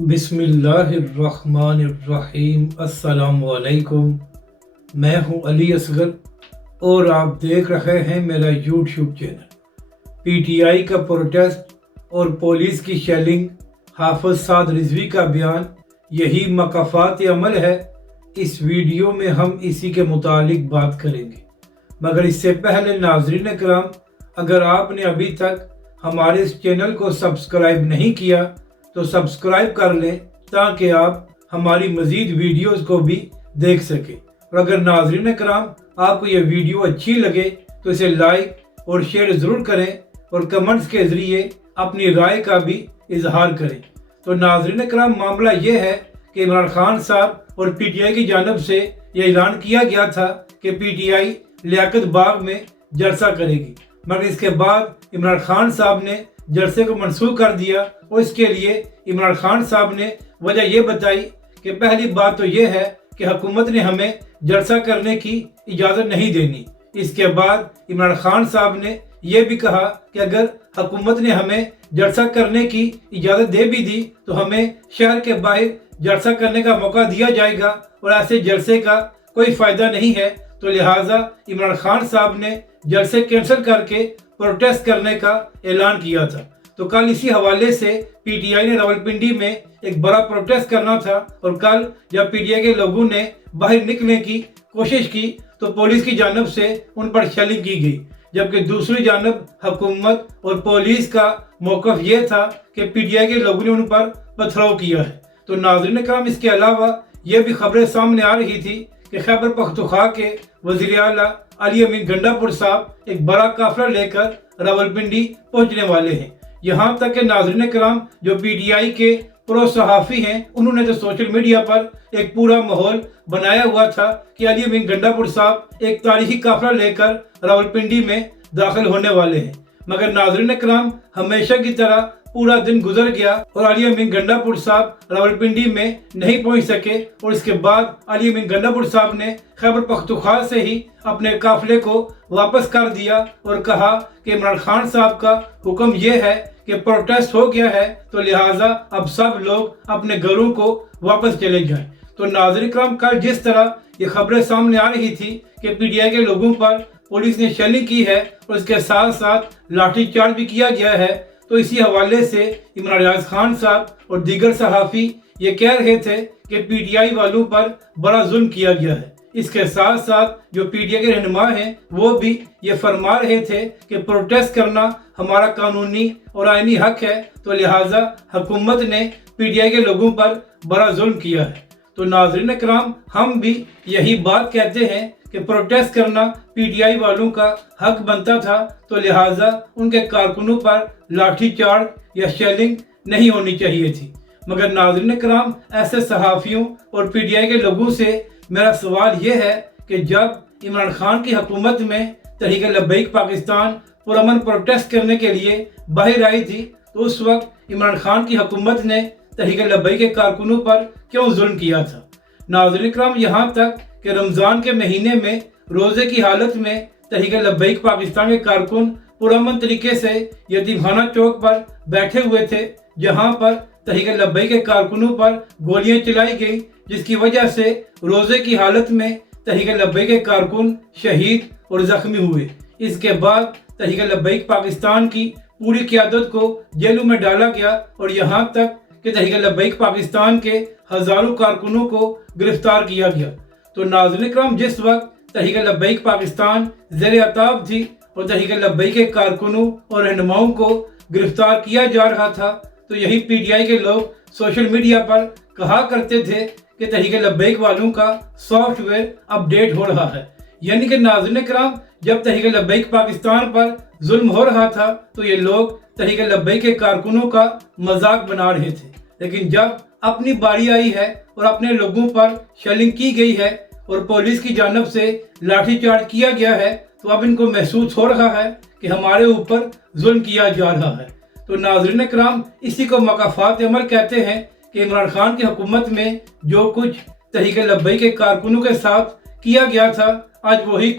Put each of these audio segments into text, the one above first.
बिस्मिल्लाहिर्रहमानिर्रहीम। अस्सलाम वालेकुम। मैं हूं अली असगर और आप देख रहे हैं मेरा यूट्यूब चैनल। पीटीआई का प्रोटेस्ट और पुलिस की शेलिंग, हाफिज साद रिजवी का बयान, यही मकाफात अमल है। इस वीडियो में हम इसी के मुतालिक बात करेंगे, मगर इससे पहले नाज़रीन कराम, अगर आपने अभी तक हमारे इस चैनल को सब्सक्राइब नहीं किया तो सब्सक्राइब कर लें ताकि आप हमारी मज़ीद वीडियोस को भी देख सकें। और अगर नाज़रीन कराम आपको यह वीडियो अच्छी लगे तो इसे लाइक और शेयर ज़रूर करें और कमेंट्स के ज़रिए अपनी राय का भी इजहार करें। तो नाज़रीन कराम, मामला ये है कि इमरान खान साहब और पीटीआई की जानिब से यह ऐलान किया गया था कि पीटीआई लियाकत बाग में जलसा करेगी, मगर इसके बाद इमरान खान साहब ने जलसे को मनसूख कर दिया। और इसके लिए इमरान खान साहब ने वजह यह बताई कि पहली बात तो यह है कि हुकूमत ने हमें जलसा करने की इजाज़त नहीं देनी। इसके बाद इमरान खान साहब ने यह भी कहा कि अगर हुकूमत ने हमें जलसा करने की इजाज़त दे भी दी तो हमें शहर के बाहर जलसा करने का मौका दिया जाएगा और ऐसे जलसे का कोई फ़ायदा नहीं है। तो लिहाजा इमरान खान साहब ने जलसे कैंसिल करके प्रोटेस्ट करने का ऐलान किया था। तो कल इसी हवाले से पीटीआई ने रावलपिंडी में एक बड़ा प्रोटेस्ट करना था और कल जब पीटीआई के लोगों ने बाहर निकलने की कोशिश की तो पुलिस की जानिब से उन पर शेलिंग की गई, जबकि दूसरी जानिब हुकूमत और पुलिस का मौक़िफ़ ये था कि पीटीआई के लोगों ने उन पर पथराव किया है। तो नाज़रीन कराम, इसके अलावा ये भी खबरें सामने आ रही थी कि खैबर पख्तूनख्वा के वज़ीर आला अली अमीन गंडापुर साहब एक बड़ा काफिला लेकर रावलपिंडी पहुंचने वाले हैं। यहाँ तक कि नाज़रीन कराम, जो पीटीआई के प्रो सहाफ़ी हैं, उन्होंने तो सोशल मीडिया पर एक पूरा माहौल बनाया हुआ था कि अली अमीन गंडापुर साहब एक तारीखी काफिला लेकर रावलपिंडी में दाखिल होने वाले हैं। मगर नाज़रीन कराम, हमेशा की तरह पूरा दिन गुजर गया और अली अमीन गंडापुर साहब रावलपिंडी में नहीं पहुंच सके। और इसके बाद अली अमीन गंडापुर साहब ने खैबर पख्तूनख्वा से ही अपने काफिले को वापस कर दिया और कहा कि इमरान खान साहब का हुक्म यह है कि प्रोटेस्ट हो गया है, तो लिहाजा अब सब लोग अपने घरों को वापस चले जाएं। तो नाज़रीन कराम, कल जिस तरह ये खबरें सामने आ रही थी कि पीटीआई के लोगों पर पुलिस ने शेलिंग की है और इसके साथ साथ लाठीचार्ज भी किया गया है, तो इसी हवाले से इमरान रियाज खान साहब और दीगर सहाफ़ी ये कह रहे थे कि पीटीआई वालों पर बड़ा जुल्म किया गया है। इसके साथ साथ जो पीटीआई के रहनुमा हैं वो भी ये फरमा रहे थे कि प्रोटेस्ट करना हमारा कानूनी और आईनी हक है, तो लिहाजा हुकूमत ने पीटीआई के लोगों पर बड़ा जुल्म किया है। तो नाज़रीन कराम, हम भी यही बात कहते हैं कि प्रोटेस्ट करना पीटीआई वालों का हक बनता था, तो लिहाजा उनके कारकुनों पर लाठीचार्ज या शेलिंग नहीं होनी चाहिए थी। मगर नाज़रीन कराम, ऐसे सहाफ़ियों और पीटीआई के लोगों से मेरा सवाल ये है कि जब इमरान खान की हुकूमत में तहरीक लब्बैक पाकिस्तान पुरअमन प्रोटेस्ट करने के लिए बाहर आई थी, तो उस वक्त इमरान खान की हुकूमत ने तहरीक लब्बैक के कारकुनों पर क्यों जुल्म किया था। नाज़रीन कराम, यहाँ तक कि रमज़ान के महीने में रोज़े की हालत में तहरीक लब्बैक पाकिस्तान के कारकुन पुरअमन तरीके से यतीमखाना चौक पर बैठे हुए थे, जहाँ पर तहरीक लब्बैक के कारकुनों पर गोलियां चलाई गई, जिसकी वजह से रोज़े की हालत में तहरीक लब्बैक के कारकुन शहीद और ज़ख्मी हुए। इसके बाद तहरीक लब्बैक पाकिस्तान की पूरी क़यादत को जेलों में डाला गया और यहाँ तक कि तहरीक लब्बैक पाकिस्तान के हज़ारों कारकुनों को गिरफ्तार किया गया। तो नाज़रीन कराम, जिस वक्त तहरीक लब्बैक पाकिस्तान ज़ेर अताब थी और तहरीक लब्बैक के कारकुनों और रहनुमाओं को गिरफ्तार किया जा रहा था, तो यही पीटीआई के लोग सोशल मीडिया पर कहा करते थे कि तहरीक लब्बैक वालों का सॉफ्टवेयर अपडेट हो रहा है। यानी कि नाज़रीन कराम, जब तहरीक लब्बैक पाकिस्तान पर जुल्म हो रहा था तो ये लोग तहरीक लब्बैक के कारकुनों का मजाक बना रहे थे, लेकिन जब अपनी बारी आई है और अपने लोगों पर शेलिंग की गई है और पुलिस की जानिब से लाठीचार्ज किया गया है, तो अब इनको महसूस हो रहा है कि हमारे ऊपर जुल्म किया जा रहा है। तो नाज़रीन कराम, इसी को मकाफात अमल कहते हैं कि इमरान खान की हुकूमत में जो कुछ तहरीक लब्बैक के कारकुनों के साथ किया गया था, आज वही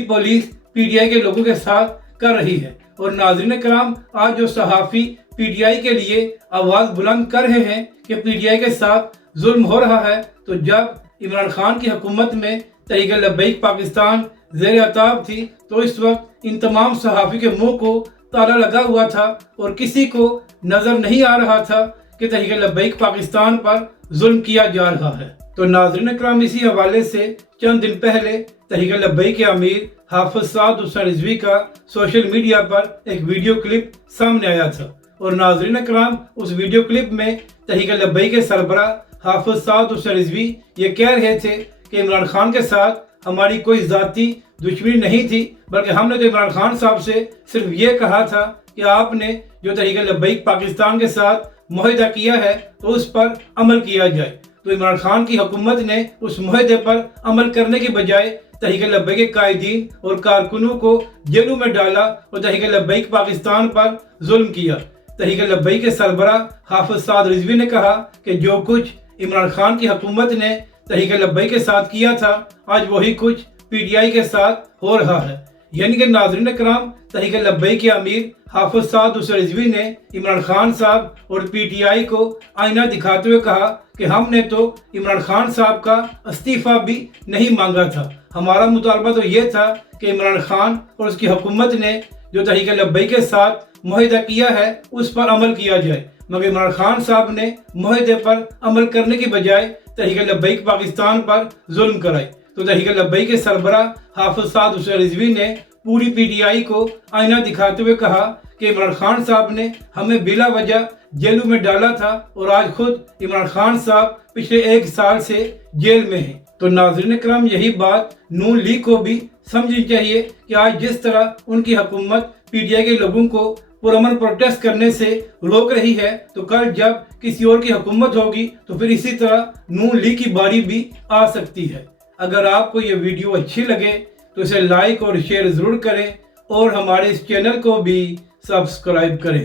पुलिस पीटीआई के लोगों के साथ कर रही है। और नाज़रीन कराम, आज जो सहाफ़ी پی ٹی آئی کے لیے آواز بلند کر رہے ہیں کہ پی ٹی آئی کے ساتھ ظلم ہو رہا ہے، تو جب عمران خان کی حکومت میں تحریک لبیک پاکستان زیر عطاب تھی تو اس وقت ان تمام صحافی کے منہ کو تالا لگا ہوا تھا اور کسی کو نظر نہیں آ رہا تھا کہ تحریک لبیک پاکستان پر ظلم کیا جا رہا ہے۔ تو ناظرین اکرام، اسی حوالے سے چند دن پہلے تحریک لبیک کے امیر حافظ سعد حسین رضوی کا سوشل میڈیا پر ایک ویڈیو کلپ سامنے آیا تھا، اور ناظرین اکرام، اس ویڈیو کلپ میں تحریک لبیک کے سربراہ حافظ سعد حسین رضوی یہ کہہ رہے تھے کہ عمران خان کے ساتھ ہماری کوئی ذاتی دشمنی نہیں تھی، بلکہ ہم نے تو عمران خان صاحب سے صرف یہ کہا تھا کہ آپ نے جو تحریک لبیک پاکستان کے ساتھ معاہدہ کیا ہے تو اس پر عمل کیا جائے۔ تو عمران خان کی حکومت نے اس معاہدے پر عمل کرنے کی بجائے تحریک لبیک کے قائدین اور کارکنوں کو جیلوں میں ڈالا اور تحریک لبیک پاکستان پر ظلم کیا۔ تحریک لبیک کے سربراہ حافظ سعد رضوی نے کہا کہ جو کچھ عمران خان کی حکومت نے تحریک لبیک کے ساتھ کیا تھا، آج وہی کچھ پی ٹی آئی کے ساتھ ہو رہا ہے۔ یعنی کہ ناظرین اکرام، تحریک لبیک کے امیر حافظ سعد حسین رضوی نے عمران خان صاحب اور پی ٹی آئی کو آئینہ دکھاتے ہوئے کہا کہ ہم نے تو عمران خان صاحب کا استعفیٰ بھی نہیں مانگا تھا، ہمارا مطالبہ تو یہ تھا کہ عمران خان اور اس کی حکومت نے جو تحریک لبیک کے ساتھ معاہدہ کیا ہے اس پر عمل کیا جائے، مگر عمران خان صاحب نے معاہدے پر عمل کرنے کی بجائے تحریک لبیک پاکستان پر ظلم کرائے۔ تو تحریک لبیک کے سربراہ حافظ سعد حسین رضوی نے پوری پی ٹی آئی کو آئینہ دکھاتے ہوئے کہا کہ عمران خان صاحب نے ہمیں بلا وجہ جیلوں میں ڈالا تھا اور آج خود عمران خان صاحب پچھلے 1 سال سے جیل میں ہیں۔ تو ناظرین اکرام، یہی بات نون لیگ کو بھی سمجھنی چاہیے کہ آج جس طرح ان کی حکومت پی ٹی آئی کے لوگوں کو پرامن پروٹیسٹ کرنے سے روک رہی ہے، تو کل جب کسی اور کی حکومت ہوگی تو پھر اسی طرح نون لیگ کی باری بھی آ سکتی ہے۔ اگر آپ کو یہ ویڈیو اچھی لگے تو اسے لائک اور شیئر ضرور کریں اور ہمارے اس چینل کو بھی سبسکرائب کریں۔